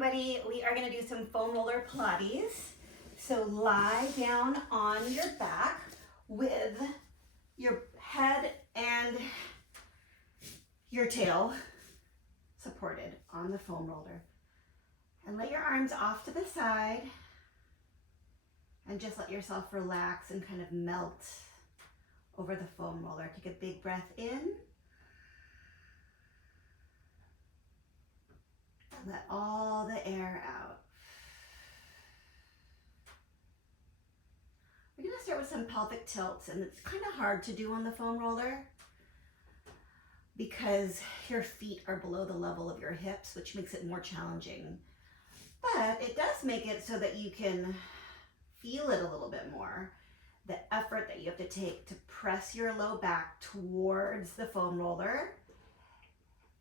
everybody, we are going to do some foam roller Pilates. So lie down on your back with your head and your tail supported on the foam roller. And let your arms off to the side and just let yourself relax and kind of melt over the foam roller. Take a big breath in. Let all the air out. We're going to start with some pelvic tilts, and it's kind of hard to do on the foam roller because your feet are below the level of your hips, which makes it more challenging. But it does make it so that you can feel it a little bit more. The effort that you have to take to press your low back towards the foam roller,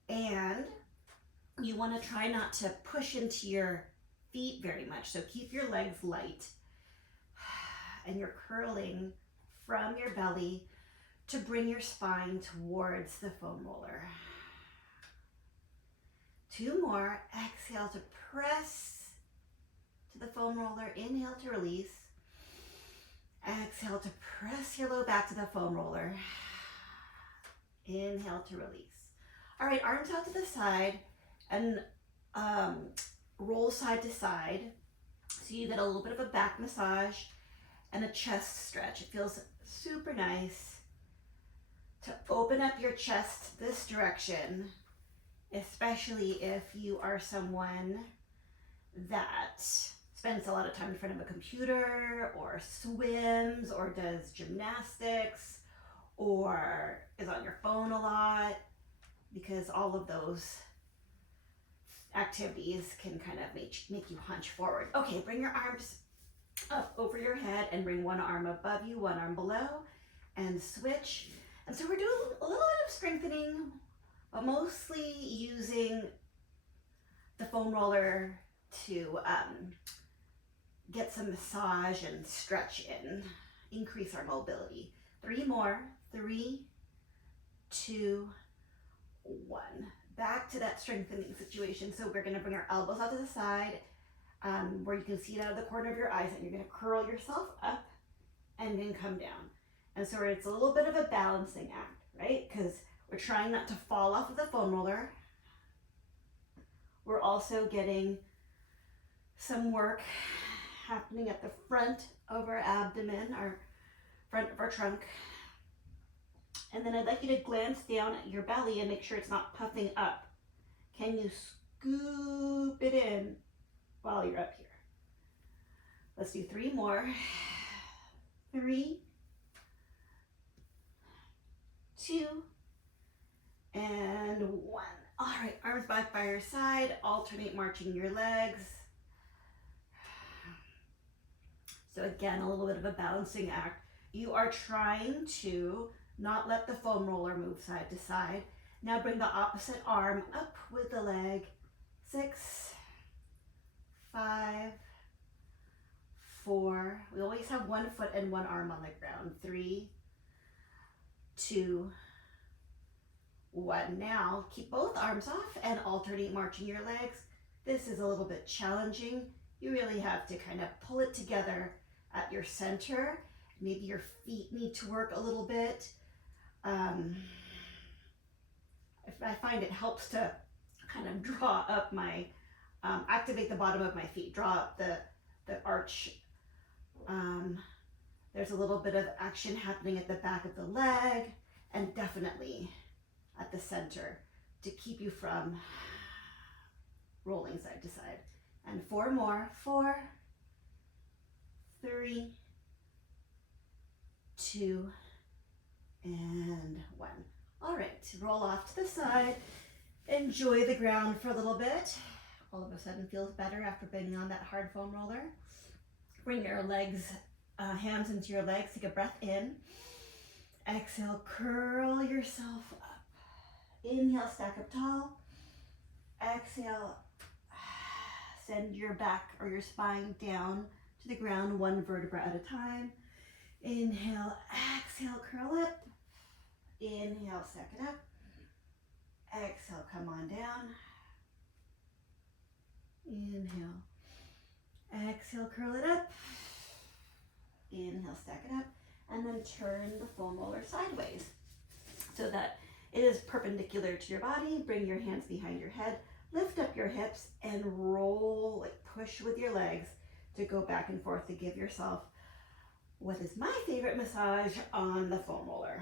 and you want to try not to push into your feet very much. So keep your legs light and you're curling from your belly to bring your spine towards the foam roller. 2 more. Exhale to press to the foam roller. Inhale to release. Exhale to press your low back to the foam roller. Inhale to release. All right, arms out to the side and roll side to side. So you get a little bit of a back massage and a chest stretch. It feels super nice to open up your chest this direction, especially if you are someone that spends a lot of time in front of a computer or swims or does gymnastics or is on your phone a lot, because all of those activities can kind of make you hunch forward. Okay, bring your arms up over your head and bring one arm above you, one arm below, and switch. And so we're doing a little bit of strengthening, but mostly using the foam roller to get some massage and stretch in, increase our mobility. 3 more. 3, 2, 1. Back to that strengthening situation. So we're going to bring our elbows out to the side, where you can see it out of the corner of your eyes, and you're going to curl yourself up and then come down. And so it's a little bit of a balancing act, right? Because we're trying not to fall off of the foam roller. We're also getting some work happening at the front of our abdomen, our front of our trunk. And then I'd like you to glance down at your belly and make sure it's not puffing up. Can you scoop it in while you're up here? Let's do 3 more. 3, 2, and 1. All right, arms back by your side. Alternate marching your legs. So again, a little bit of a balancing act. You are trying to not let the foam roller move side to side. Now bring the opposite arm up with the leg. 6, 5, 4. We always have 1 foot and 1 arm on the ground. 3, 2, 1. Now keep both arms off and alternate marching your legs. This is a little bit challenging. You really have to kind of pull it together at your center. Maybe your feet need to work a little bit. I find it helps to kind of draw up my, activate the bottom of my feet, draw up the arch. There's a little bit of action happening at the back of the leg and definitely at the center to keep you from rolling side to side. And 4 more. 4, 3, 2, and 1. All right, roll off to the side. Enjoy the ground for a little bit. All of a sudden feels better after being on that hard foam roller. Bring your legs, hands into your legs. Take a breath in. Exhale, curl yourself up. Inhale, stack up tall. Exhale, send your back or your spine down to the ground, 1 vertebra at a time. Inhale, exhale, curl up. Inhale, stack it up. Exhale, come on down. Inhale. Exhale, curl it up. Inhale, stack it up. And then turn the foam roller sideways so that it is perpendicular to your body. Bring your hands behind your head. Lift up your hips and roll, like push with your legs to go back and forth to give yourself what is my favorite massage on the foam roller.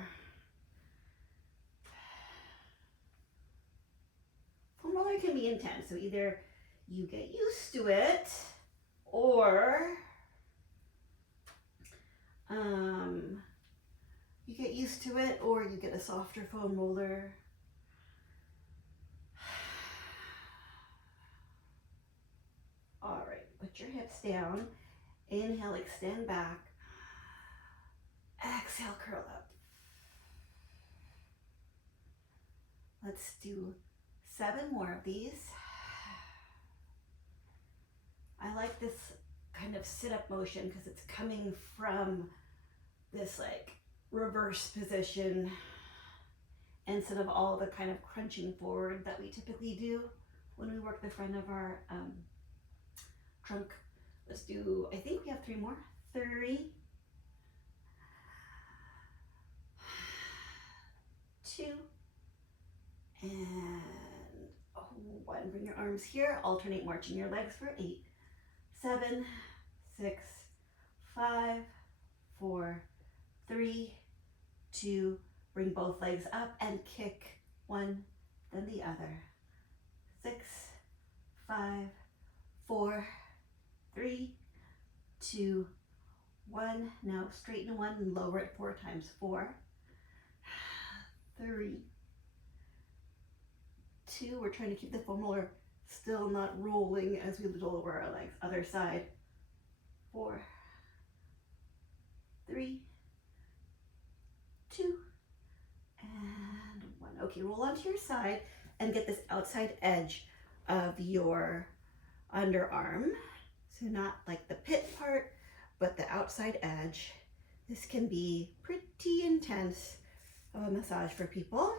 Foam roller can be intense, so either you get used to it or you get a softer foam roller. All right, put your hips down. Inhale, extend back. Exhale, curl up. Let's do 7 more of these. I like this kind of sit-up motion because it's coming from this like reverse position instead of all the kind of crunching forward that we typically do when we work the front of our trunk. Let's do, I think we have 3 more. 3, 2, and 1. Bring your arms here. Alternate marching your legs for 8, 7, 6, 5, 4, 3, 2. Bring both legs up and kick one, then the other. 6, 5, 4, 3, 2, 1. Now straighten one and lower it 4 times. 4, 3, 2. We're trying to keep the foam roller still not rolling as we lower our legs. Other side. 4, 3, 2, and 1. Okay, roll onto your side and get this outside edge of your underarm. So not like the pit part, but the outside edge. This can be pretty intense of a massage for people.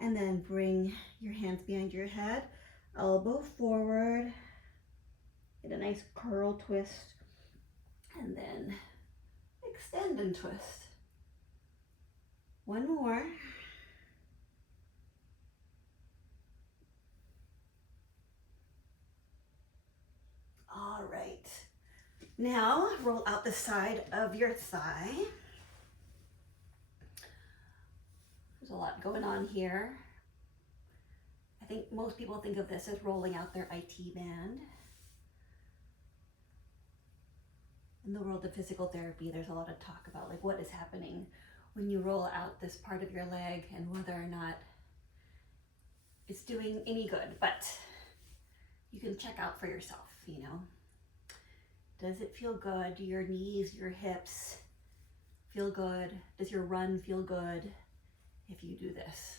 And then bring your hands behind your head, elbow forward, get a nice curl twist, and then extend and twist. 1 more. All right. Now roll out the side of your thigh. There's a lot going on here. I think most people think of this as rolling out their IT band. In the world of physical therapy, there's a lot of talk about like what is happening when you roll out this part of your leg and whether or not it's doing any good, but you can check out for yourself, you know. Does it feel good? Do your knees, your hips feel good? Does your run feel good if you do this?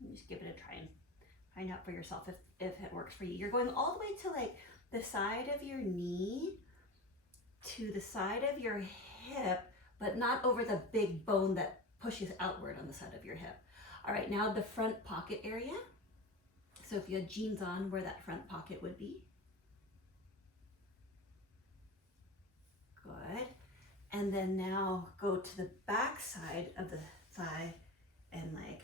You just give it a try and find out for yourself if it works for you. You're going all the way to like the side of your knee to the side of your hip, but not over the big bone that pushes outward on the side of your hip. All right, now the front pocket area. So if you had jeans on, where that front pocket would be. Good. And then now go to the back side of the thigh and like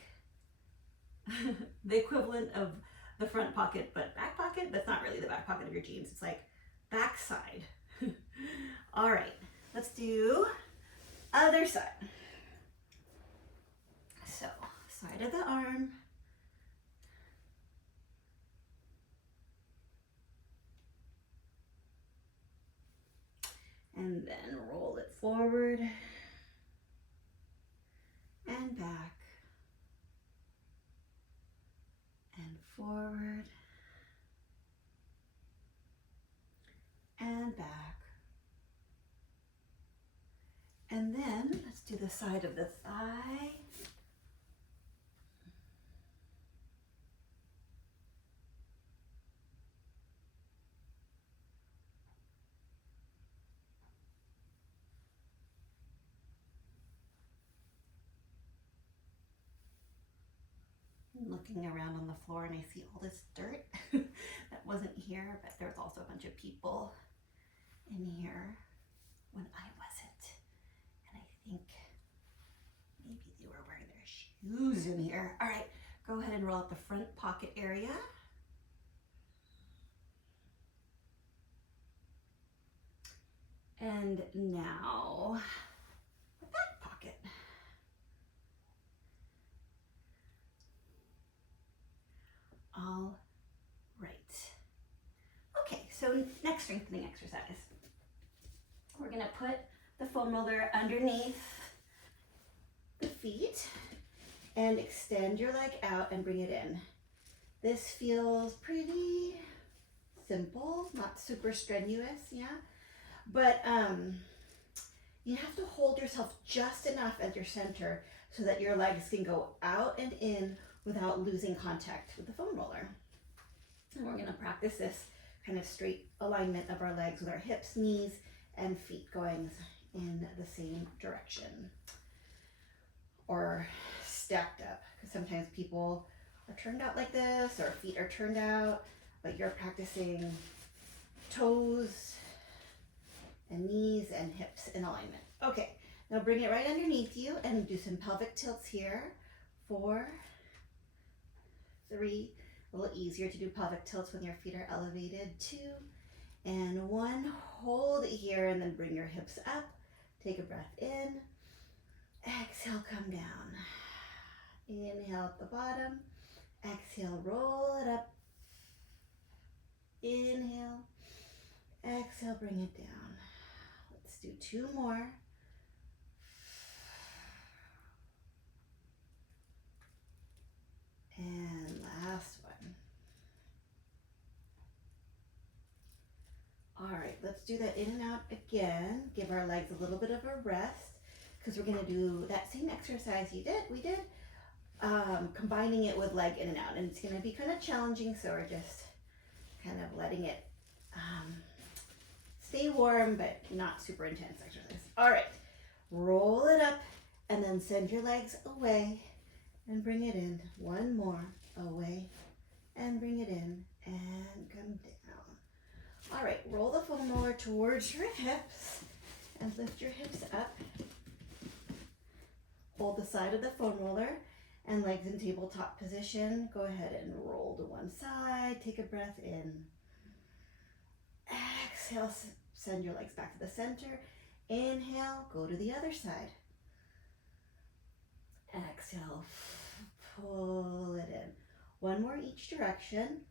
the equivalent of the front pocket, but back pocket, that's not really the back pocket of your jeans. It's like back side. All right, let's do other side. So side of the arm. And then roll it forward and back and forward and back. And then let's do the side of the thigh. Look looking around on the floor and I see all this dirt that wasn't here, but there's also a bunch of people in here when I wasn't. And I think maybe they were wearing their shoes in here. All right, go ahead and roll out the front pocket area. And now the back pocket. All right. Okay, so next strengthening exercise. We're gonna put the foam roller underneath the feet and extend your leg out and bring it in. This feels pretty simple, not super strenuous, yeah? But you have to hold yourself just enough at your center so that your legs can go out and in without losing contact with the foam roller. And we're gonna practice this kind of straight alignment of our legs with our hips, knees, and feet going in the same direction. Or stacked up, because sometimes people are turned out like this, or feet are turned out, but you're practicing toes and knees and hips in alignment. Okay, now bring it right underneath you and do some pelvic tilts here. 4, 3, a little easier to do pelvic tilts when your feet are elevated. 2 and 1, hold it here and then bring your hips up. Take a breath in, exhale, come down. Inhale at the bottom, exhale, roll it up. Inhale, exhale, bring it down. Let's do 2 more. And last one. All right, let's do that in and out again. Give our legs a little bit of a rest because we're gonna do that same exercise we did, combining it with leg in and out. And it's gonna be kind of challenging, so we're just kind of letting it stay warm, but not super intense exercise. All right, roll it up and then send your legs away and bring it in. 1 more, away and bring it in and come down. All right, roll the foam roller towards your hips and lift your hips up. Hold the side of the foam roller and legs in tabletop position. Go ahead and roll to one side. Take a breath in. Exhale, send your legs back to the center. Inhale, go to the other side. Exhale, pull it in. 1 more each direction.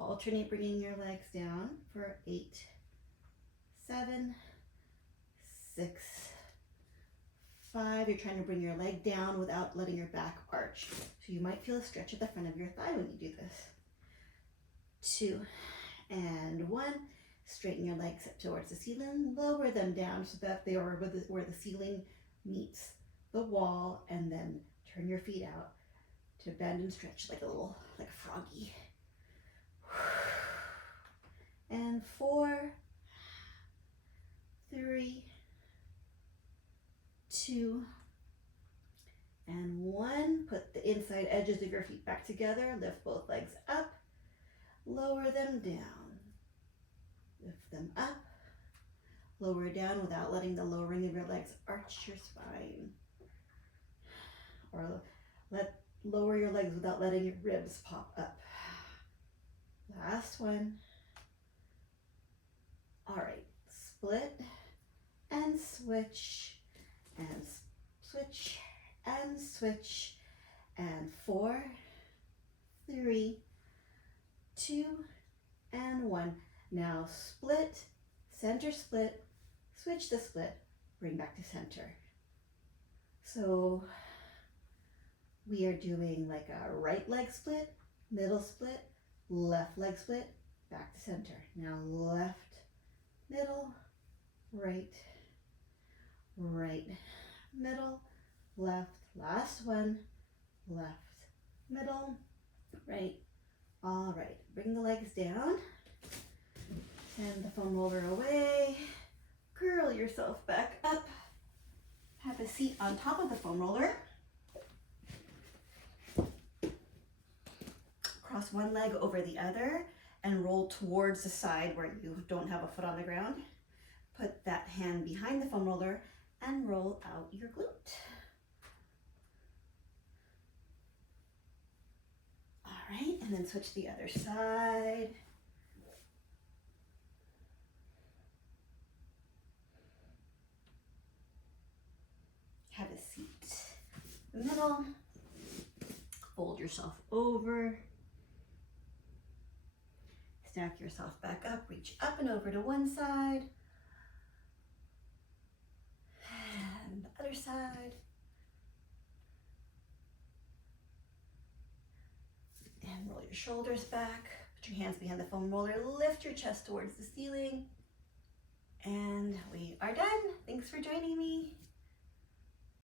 Alternate bringing your legs down for 8, 7, 6, 5. You're trying to bring your leg down without letting your back arch. So you might feel a stretch at the front of your thigh when you do this. 2 and 1. Straighten your legs up towards the ceiling. Lower them down so that they are where the ceiling meets the wall, and then turn your feet out to bend and stretch like a froggy. And 4, 3, 2, and 1. Put the inside edges of your feet back together. Lift both legs up. Lower them down. Lift them up. Lower down without letting the lowering of your legs arch your spine. Or lower your legs without letting your ribs pop up. Last one. All right, split and switch and switch and switch, and 4, 3, 2, and 1. Now split, center split, switch the split, bring back to center. So we are doing like a right leg split, middle split, left leg split, back to center. Now left, middle, right, right, middle, left, last one, left, middle, right. All right, bring the legs down. Send the foam roller away. Curl yourself back up. Have a seat on top of the foam roller. Cross one leg over the other and roll towards the side where you don't have a foot on the ground. Put that hand behind the foam roller and roll out your glute. All right, and then switch the other side. Have a seat in the middle. Fold yourself over. Stack yourself back up. Reach up and over to one side. And the other side. And roll your shoulders back. Put your hands behind the foam roller. Lift your chest towards the ceiling. And we are done. Thanks for joining me.